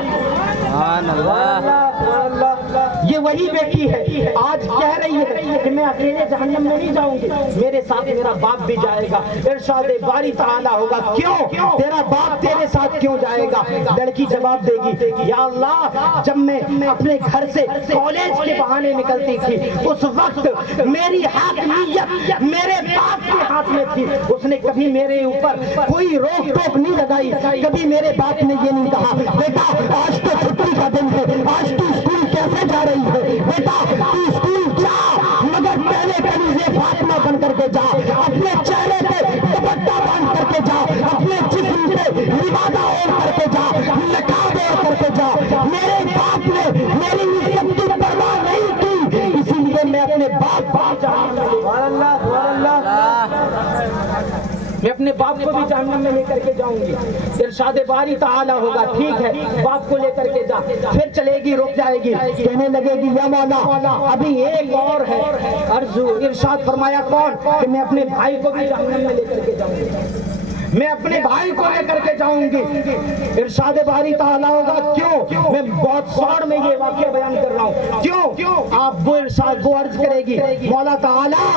یہ وہی بیٹی ہے آج کہہ رہی ہے کہ میں اکیلے جہنم میں نہیں جاؤں گی, میرے ساتھ میرا باپ بھی جائے گا. ارشاد باری تعالیٰ ہوگا کیوں تیرا باپ تیرے ساتھ کیوں جائے گا؟ لڑکی جواب دے گی یا اللہ جب میں اپنے گھر سے کالج کے بہانے نکلتی تھی اس وقت میری حاکمیت میرے باپ کے ہاتھ میں تھی, اس نے کبھی میرے اوپر کوئی روک ٹوک نہیں لگائی, کبھی میرے باپ نے یہ نہیں کہا بیٹا آج تو چھٹی کا دن ہے, آج تو اسکول کیسے جا رہی ہے, بیٹا تو اسکول جا مگر پہلے کنیز فاطمہ بن کر کے جا, اپنے چہرے پہ دوپٹہ باندھ کر کے جا, اپنے جسم پہ لبادہ اوڑھ کر کے جا, نقاب اوڑھ کر کے جا. میرے باپ نے میری عزت کی پرواہ نہیں کی, اسی لیے میں اپنے باپ میں اپنے باپ کو بھی جہنم میں لے کر کے جاؤں گی. ارشاد باری تعالیٰ ہوگا ٹھیک ہے باپ کو لے کر کے جا, پھر چلے گی, رک جائے گی, کہنے لگے گی یا مولا ابھی ایک اور ہے عرض. ارشاد فرمایا کون؟ کہ میں اپنے بھائی کو بھی جہنم میں لے کر کے جاؤں گی. میں اپنے بھائی کو لے کر کے جاؤں گی. ارشاد باری تعالیٰ ہوگا کیوں؟ میں بہت شور میں یہ واقعہ بیان کر رہا ہوں. کیوں؟ آپ وہ ارشاد وہ عرض کرے گی مولا تعالیٰ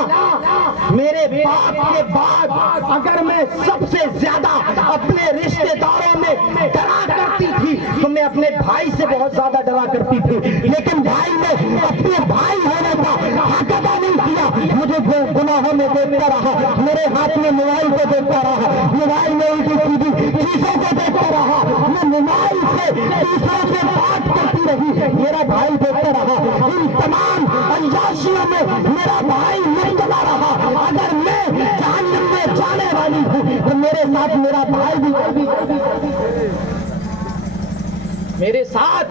میرے باپ کے بعد اگر میں سب سے زیادہ اپنے رشتہ داروں میں ڈرا کرتی تھی تو میں اپنے بھائی سے بہت زیادہ ڈرا کرتی تھی, لیکن بھائی نے اپنے بھائی ہونے کا حق ادا نہیں کیا. مجھے گناہوں میں دیکھتا رہا, میرے ہاتھ میں موبائل کو دیکھتا رہا, موبائل میں الٹی سیدھی چیزوں کو دیکھتا رہا, میں موبائل سے دوسروں سے بات کرتی رہی, میرا بھائی دیکھتا رہا. ان تمام عیاشیوں میں میرا بھائی مبتلا رہا. اگر میں جہنم میں جانے والی ہوں تو میرے ساتھ میرا بھائی بھی, میرے ساتھ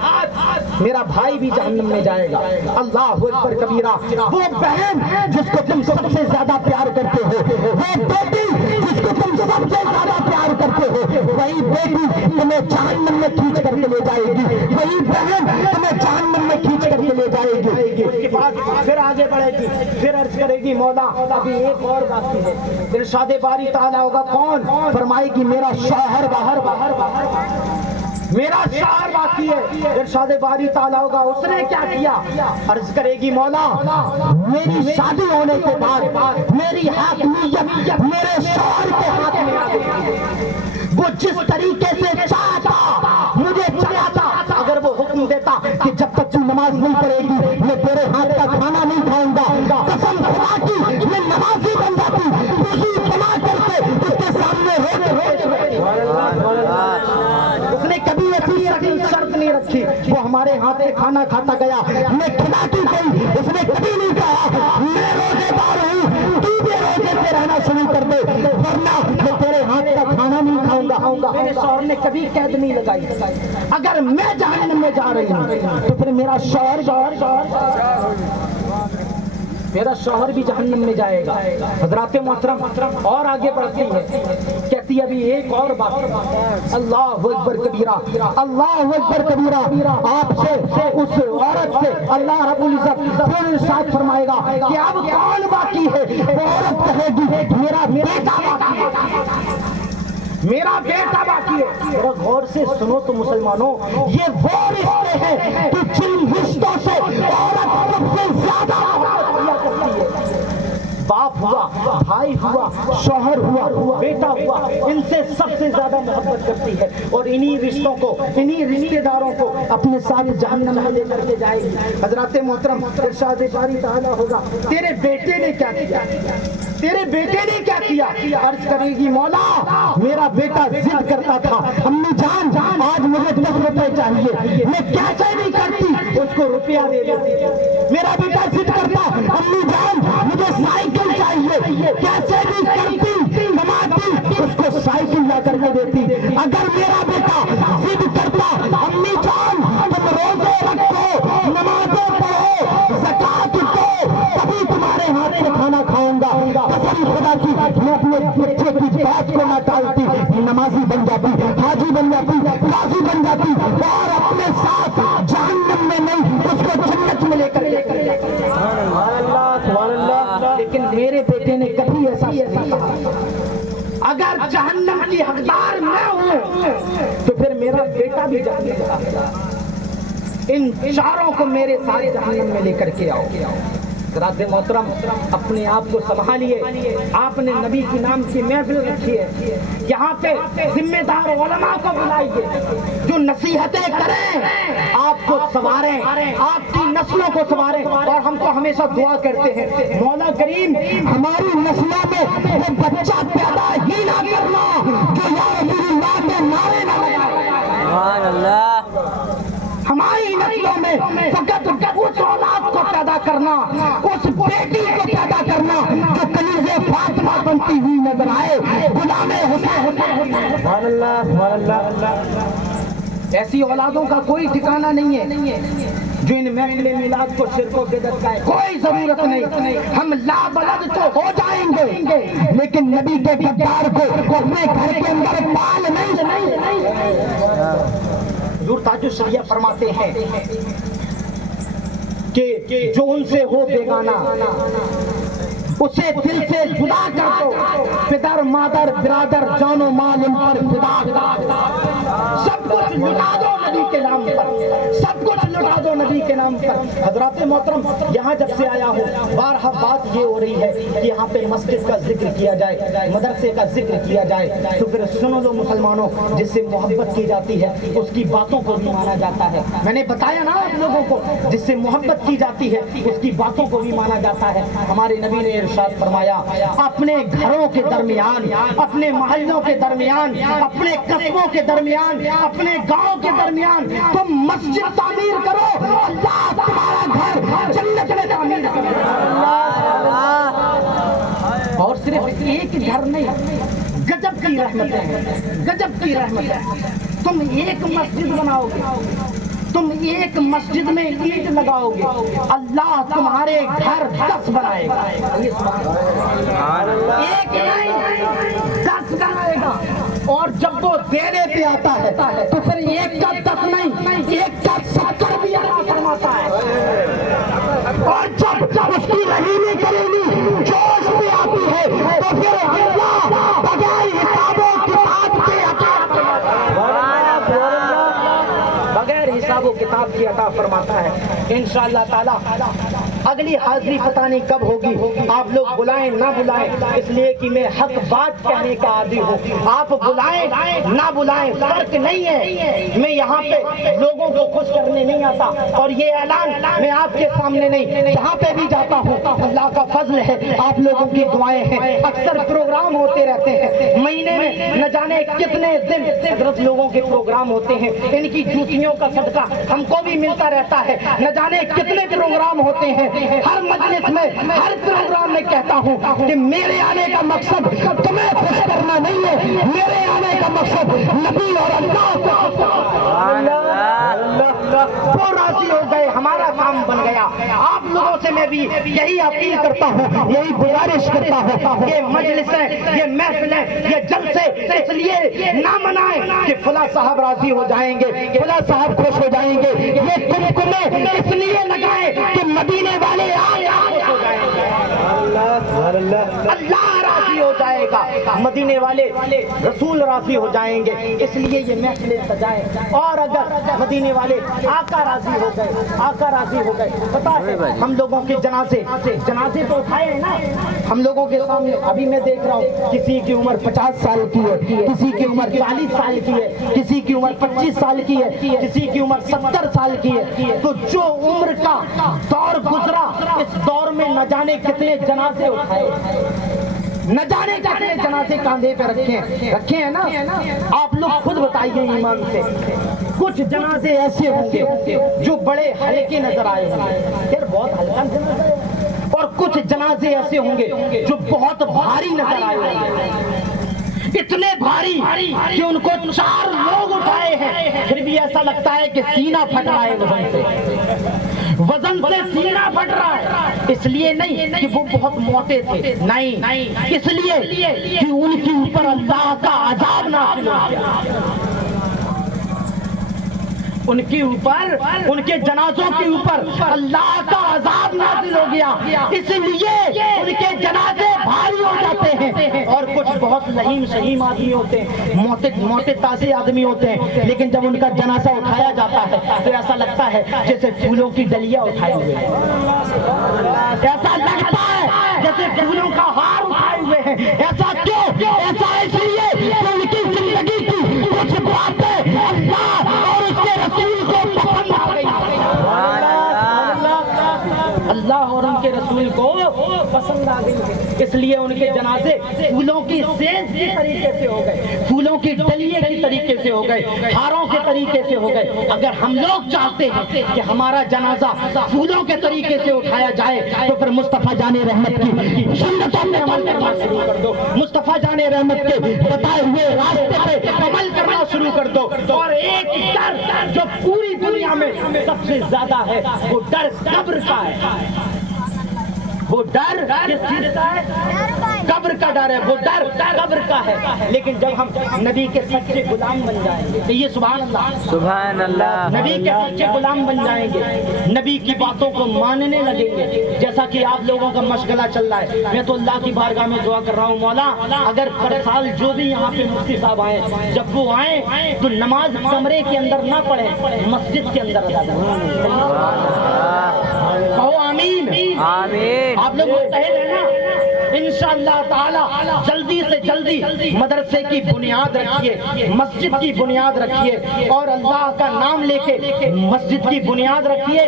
میرا بھائی بھی جہنم میں جائے گا. اللہ اکبر کبیرہ. وہ بہن جس کو تم سب سے زیادہ پیار کرتے ہو, وہ بیٹی جس کو تم سب سے زیادہ پیار کرتے ہو, وہی بیٹی تمہیں جہنم میں کھینچ کر کے لے جائے گی, وہی بہن تمہیں جہنم میں کھینچ کر کے لے جائے گی. اس کے بعد پھر آگے بڑھے گی, پھر عرض کرے گی مولا ابھی ایک اور باقی ہے. ارشاد باری تعالیٰ ہوگا کون؟ فرمائے گی میرا شوہر میرا شوہر باقی ہے. ارشاد باری تعالیٰ ہوگا اس نے کیا کیا؟ عرض کرے گی مولا میری شادی ہونے کے بعد میری حاکمیت میرے شوہر کے ہاتھ میں آ گئی. وہ جس طریقے سے چاہتا مجھے چلاتا, اگر وہ حکم دیتا کہ جب تک تو نماز نہیں پڑھے گی میں تیرے ہاتھ کا کھانا نہیں کھاؤں گا, قسم خدا کی میں نمازی بن جاتی. وضو بنا کر کے اس کے سامنے اس نے کبھی ایسی شرط نہیں رکھی. وہ ہمارے ہاتھ سے کھانا کھاتا گیا, میں کھلاتی گئی, اس نے کبھی نہیں کہا میں روزے دار ہوں تو بھی روزے سے رہنا شروع کر دے ورنہ میں تیرے ہاتھ کا کھانا نہیں کھاؤں گا. میرے شوہر نے کبھی قید نہیں لگائی. اگر میں جہنم میں جا رہی ہوں تو پھر میرا شوہر بھی جہنم میں جائے گا. حضرات محترم اور آگے بڑھتی ہے, کہتی ابھی ایک اور بات. اللہ اکبر کبیرہ, اللہ اکبر کبیرہ. آپ سے اس عورت سے اللہ رب العزت پھر ارشاد فرمائے گا کہ اب کون باقی ہے؟ وہ عورت کہے گی میرا بیٹا باقی ہے, میرا بیٹا باقی ہے. ذرا غور سے سنو تو مسلمانوں, یہ وہ رشتے ہیں کہ جن رشتوں سے عورت سب سے زیادہ محبت کیا کرتی ہے. باپ ہوا, بھائی ہوا, شوہر ہوا, بیٹا ہوا, ان سے سب سے زیادہ محبت کرتی ہے اور انہی رشتوں کو, انہی رشتے داروں کو اپنے ساتھ جہنم میں لے کر کے جائے گی. حضرات محترم ارشاد باری تعالیٰ ہوگا تیرے بیٹے نے کیا کیا, تیرے بیٹے نے کیا کیا؟ عرض کرے گی مولا میرا بیٹا ضد کرتا تھا امی جان آج مجھے 10 روپے چاہیے, میں کیسے نہیں کرتی اس کو روپیہ دے دیتی. میرا بیٹا ضد کرتا امی جان مجھے سائیکل چاہیے, کیسے نہیں کرتی کماتی اس کو سائیکل لا کر کے دیتی. اگر میرا بیٹا ضد کرتا امی جان تم روزے رکھو, نمازیں پڑھو, زکات دو, تبھی تمہارے ہاتھ میں کھانا کھاؤں گا. قسم خدا کی میں اپنے بچے کی بات کو نہ ٹالتی, نمازی بن جاتی, حاجی بن جاتی, قاضی بن جاتی اور اپنے ساتھ جہنم میں نہیں اس کو جنت میں لے کر لیکن میرے بیٹے نے کبھی ایسا نہیں کہا. اگر جہنم کی حقدار میں ہوں تو پھر میرا بیٹا بھی جہنم کا. ان چاروں کو میرے سارے جہنم میں لے کر کے آؤ. حضرات محترم اپنے آپ کو سنبھالیے. آپ نے نبی کے نام کی محفل رکھی ہے, یہاں پہ ذمہ دار علماء کو بلائیے جو نصیحتیں کریں, آپ کو سنواریں, آپ کی نسلوں کو سنواریں. اور ہم تو ہمیشہ دعا کرتے ہیں مولا کریم ہماری نسلوں میں وہ بچہ پیدا ہی نہ کرنا جو یا رسول اللہ کے نعرے نہ لگائے. سبحان اللہ. ہماری نسلوں میں فقط اس اولاد کو پیدا کرنا, اس بیٹی کو پیدا کرنا جو کنیزِ فاطمہ بنتی ہوئی نظر آئے, غلام حسین. سبحان اللہ, سبحان اللہ. ایسی اولادوں کا کوئی ٹھکانہ نہیں ہے جو ان محفل میلاد کو شرک و بدعت کا ہے. کوئی ضرورت نہیں. ہم لا بلد تو ہو جائیں گے لیکن نبی کے غدار کو اپنے گھر کے اندر پال نہیں. حضور تاج الشریعہ فرماتے ہیں کہ جو ان سے ہو بیگانہ اسے دل سے جدا کر دو. پدر مادر برادر جان و مال ان پر فدا، سب کچھ لٹا دو نبی کے نام پر، سب کچھ لٹا دو نبی کے نام پر۔ حضرات محترم، یہاں جب سے آیا ہوں بارہا بات یہ ہو رہی ہے کہ یہاں پہ مسجد کا ذکر کیا جائے، مدرسے کا ذکر کیا جائے، تو پھر سنو لو مسلمانوں، جس سے محبت کی جاتی ہے اس کی باتوں کو بھی مانا جاتا ہے۔ میں نے بتایا نا آپ لوگوں کو، جس سے محبت کی جاتی ہے اس کی باتوں کو بھی مانا جاتا ہے۔ ہمارے نبی نے ارشاد فرمایا، اپنے گھروں کے درمیان، اپنے محلوں کے درمیان، اپنے قصبوں کے درمیان، اپنے گاؤں کے درمیان تم مسجد تعمیر کرو، اللہ تمہارا گھر جنت میں تعمیر کرے۔ اور صرف ایک گھر نہیں، گجب کی رحمتیں ہیں، گجب کی رحمتیں۔ تم ایک مسجد بناؤ گے، تم ایک مسجد میں اینٹ لگاؤ گے، اللہ تمہارے گھر 10 بنائے گا۔ ایک نہیں 10 بنائے گا۔ اور جب وہ دینے پہ آتا ہے تو پھر ایک کا 10 نہیں، ایک کا 70 بھی عطا فرماتا ہے۔ اور جب اس کی رحیمی کریمی جوش میں آتی ہے تو پھر اللہ بغیر حساب و کتاب کے عطا فرماتا ہے، بغیر حساب و کتاب کی عطا فرماتا ہے۔ انشاءاللہ تعالی اگلی حاضری پتہ نہیں کب ہوگی، آپ لوگ بلائیں نہ بلائیں، اس لیے کہ میں حق بات کہنے کا عادی ہوں۔ آپ بلائیں نہ بلائیں فرق نہیں ہے، میں یہاں پہ لوگوں کو خوش کرنے نہیں آتا، اور یہ اعلان میں آپ کے سامنے نہیں، جہاں پہ بھی جاتا ہوں اللہ کا فضل ہے، آپ لوگوں کی دعائیں ہیں۔ اکثر پروگرام ہوتے رہتے ہیں، مہینے میں نہ جانے کتنے دن حضرت لوگوں کے پروگرام ہوتے ہیں، ان کی جوتیوں کا صدقہ ہم کو بھی ملتا رہتا ہے، نہ جانے کتنے پروگرام ہوتے ہیں۔ ہر مجلس میں، ہر پروگرام میں کہتا ہوں کہ میرے آنے کا مقصد تمہیں خوش کرنا نہیں ہے، میرے آنے کا مقصد نبی اور اللہ کو وہ راضی ہو گئے، ہمارا کام بن گیا۔ آپ لوگوں سے میں بھی یہی اپیل کرتا ہوں، یہی گزارش کرتا ہوں، یہ مجلسیں، یہ محفلیں، یہ جلسے اس لیے نہ منائیں کہ فلاں صاحب راضی ہو جائیں گے، فلاں صاحب خوش ہو جائیں گے، یہ کمکمے اس لیے لگائیں کہ مدینے والے خوش ہو جائیں گے، اللہ راضی ہو جائے گا، مدینے والے رسول راضی ہو جائیں گے، اس لیے یہ محفلیں سجائیں۔ اور اگر مدینے والے آقا راضی ہو گئے، آقا راضی ہو گئے، پتا ہے ہم لوگوں کے جنازے تو اٹھائے ہیں نا ہم لوگوں کے سامنے۔ ابھی میں دیکھ رہا ہوں کسی کی عمر 50 سال کی ہے، کسی کی عمر 40 سال کی ہے، کسی کی عمر 25 سال کی ہے، کسی کی عمر 70 سال کی ہے۔ تو جو عمر کا دور گزرا، اس دور میں نہ جانے کتنے جنازے اٹھائے، نہ جانے کتنے جنازے کاندھے پہ رکھے ہیں نا۔ آپ لوگ خود بتائیے ایمان سے، کچھ جنازے ایسے ہوں گے جو بڑے ہلکے نظر آئے ہیں، یار بہت ہلکا جنازہ ہے، اور کچھ جنازے ایسے ہوں گے جو بہت بھاری نظر آئے ہیں، اتنے بھاری کہ ان کو 4 لوگ اٹھائے ہیں، پھر بھی ایسا لگتا ہے کہ سینہ پھٹ رہا ہے وزن سے، وزن سے سینہ پھٹ رہا ہے۔ اس لیے نہیں کہ وہ بہت موٹے تھے، نہیں، اس لیے کہ ان کے اوپر اللہ کا عذاب نازل ہو گیا، ان کے اوپر، ان کے جنازوں کے اوپر اللہ کا عذاب نازل ہو گیا، اس لیے ان کے جنازے بھاری ہو جاتے ہیں۔ اور کچھ بہت لہیم شہیم آدمی ہوتے ہیں، موٹے تازے آدمی ہوتے ہیں، لیکن جب ان کا جنازہ اٹھایا جاتا ہے تو ایسا لگتا ہے جیسے پھولوں کی ڈلیاں اٹھائے ہوئے ہیں، ایسا لگتا ہے جیسے پھولوں کا ہار اٹھائے ہوئے ہیں۔ ایسا کیوں؟ ایسا اس لیے کہ ان کی زندگی کی کچھ باتیں اللہ اور اس کے رسول کو پسند آ گئی، اللہ اور ان کے رسول کو پسند آ گئی، اس لیے ان کے جنازے پھولوں کی سیز کی طریقے سے ہو گئے، پھولوں کی ڈلیے کی طریقے سے ہو گئے، ہاروں کے طریقے سے ہو گئے۔ اگر ہم لوگ چاہتے ہیں کہ ہمارا جنازہ پھولوں کے طریقے سے اٹھایا جائے تو پھر مصطفیٰ جان رحمت کی سنتوں پہ عمل کرنا شروع کر دو، مصطفیٰ جان رحمت کے بتائے ہوئے راستے پہ عمل کرنا شروع کر دو۔ اور ایک ڈر جو پوری دنیا میں سب سے زیادہ ہے، وہ ڈر قبر کا ہے، وہ وہ ڈر کس چیز کا ہے؟ قبر کا ڈر ہے، وہ ڈر قبر کا ہے۔ لیکن جب ہم نبی کے سچے غلام بن جائیں گے، تو یہ سبحان اللہ، سبحان اللہ، نبی کے سچے غلام بن جائیں گے، نبی کی باتوں کو ماننے لگیں گے، جیسا کہ آپ لوگوں کا مشغلہ چل رہا ہے۔ میں تو اللہ کی بارگاہ میں دعا کر رہا ہوں، مولا اگر ہر سال جو بھی یہاں پہ مفتی صاحب آئیں، جب وہ آئیں تو نماز کمرے کے اندر نہ پڑھیں، مسجد کے اندر ادا کریں۔ کہو آمین، آمین۔ آپ لوگ متحد ہیں نا؟ انشاءاللہ تعالی جلدی سے جلدی مدرسے کی بنیاد رکھیے، مسجد کی بنیاد رکھیے، اور اللہ کا نام لے کے مسجد کی بنیاد رکھیے۔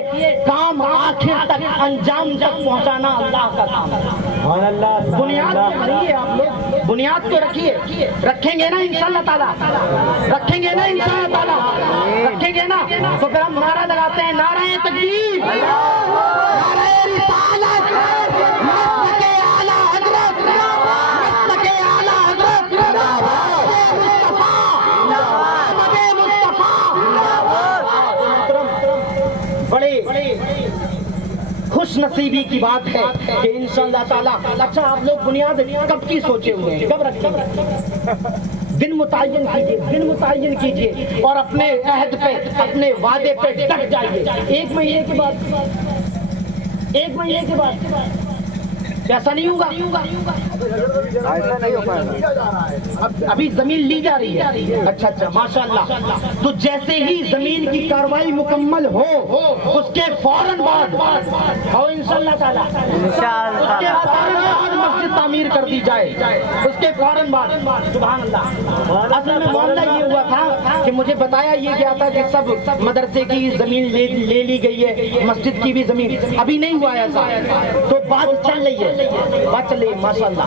کام آخر تک انجام تک پہنچانا اللہ کا کام ہے۔ بنیاد رکھیے، آپ لوگ بنیاد تو رکھیے، رکھیں گے نا انشاءاللہ تعالی، رکھیں گے نا انشاءاللہ تعالی، رکھیں گے نا؟ تو پھر ہم نعرہ لگاتے ہیں، نعرہ تکبیر، نعرہ رسالت، خوش نصیبی کی بات ہے کہ انشاءاللہ تعالیٰ۔ اچھا آپ لوگ بنیاد کب کی سوچے ہوئے ہیں؟ کب رکھیں گے؟ دن متعین کیجئے، دن متعین کیجئے، اور اپنے عہد پہ، اپنے وعدے پہ ڈٹ جائیے۔ ایک مہینے کے بعد، ایک مہینے کے بعد ایسا نہیں ہوگا، ایسا نہیں ہو پائے گا۔ ابھی زمین لی جا رہی ہے۔ اچھا اچھا، ماشاءاللہ۔ تو جیسے ہی زمین کی کاروائی مکمل ہو، اس کے فوراً بعد ہو انشاءاللہ تعالی، انشاءاللہ اس کے فوراً بعد مسجد تعمیر کر دی جائے، اس کے فوراً بعد۔ سبحان اللہ۔ اصل میں معاملہ یہ ہوا تھا کہ مجھے بتایا یہ گیا تھا کہ سب مدرسے کی زمین لے لی گئی ہے، مسجد کی بھی زمین ابھی نہیں ہوا ایسا، تو بات چل رہی ہے، بات چل رہی ہے ماشاءاللہ۔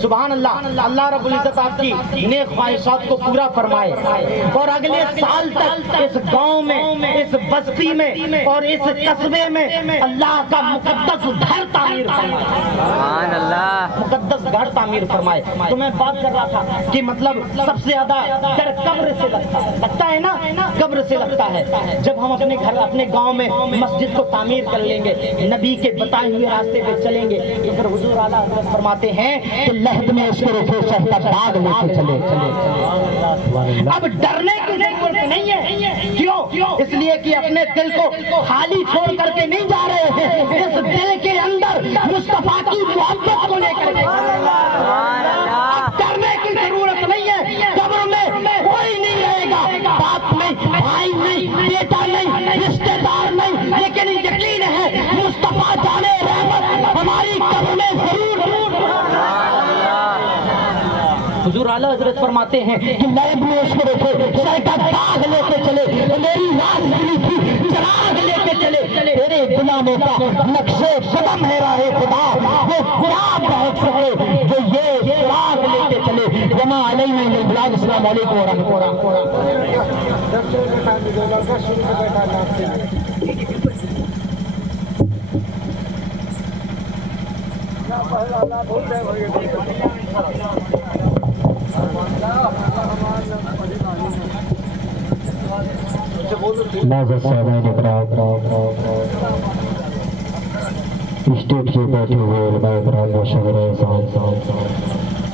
سبحان اللہ۔ اللہ رب العزت آپ کی نیک خواہشات کو پورا فرمائے، اور اگلے سال تک اس گاؤں میں، اس بستی میں، اور اس قصبے میں اللہ کا مقدس گھر تعمیر فرمائے، سبحان اللہ، مقدس گھر تعمیر فرمائے۔ تو میں بات کر رہا تھا کہ مطلب سب سے زیادہ ڈر قبر سے لگتا ہے نا، قبر سے لگتا ہے۔ جب ہم اپنے گھر، اپنے گاؤں میں مسجد کو تعمیر کر لیں گے، نبی کے بتائے ہوئے راستے پہ چلیں گے، تو پھر حضور اعلیٰ حضرت فرماتے ہیں کہ لحد میں اس کے روپے شہر باغ لے کے چلے۔ اب ڈرنے کی ضرورت نہیں ہے، کیوں؟ اس لیے کہ اپنے دل کو خالی چھوڑ کر کے نہیں جا رہے ہیں، اس دل کے اندر مصطفیٰ کی محبت کو لے کر کے۔ سبحان اللہ، ڈرنے کی ضرورت نہیں ہے، قبر میں کوئی نہیں رہے گا، باپ نہیں، بھائی نہیں، بیٹا نہیں، رشتہ دار نہیں، لیکن یقین ہے مصطفیٰ جان رحمت ہماری قبر میں ضرور۔ حضور اعلیٰ حضرت فرماتے ہیں کہ میں بھی اس کو دیکھے سر کا داغ لے کے چلے، میری رات ملی تھی چراغ لے کے چلے، تیرے غلاموں کا نقشے قدم ہے راہ خدا، وہ کیا بہت سکے جو یہ چراغ لے کے چلے۔ وما علینا الا البلاغ۔ السلام علیکم ورحمۃ معزز صاحبان اکرام، اسٹیج پہ بیٹھے ہوئے علماء اکرام و شہرائے صاحب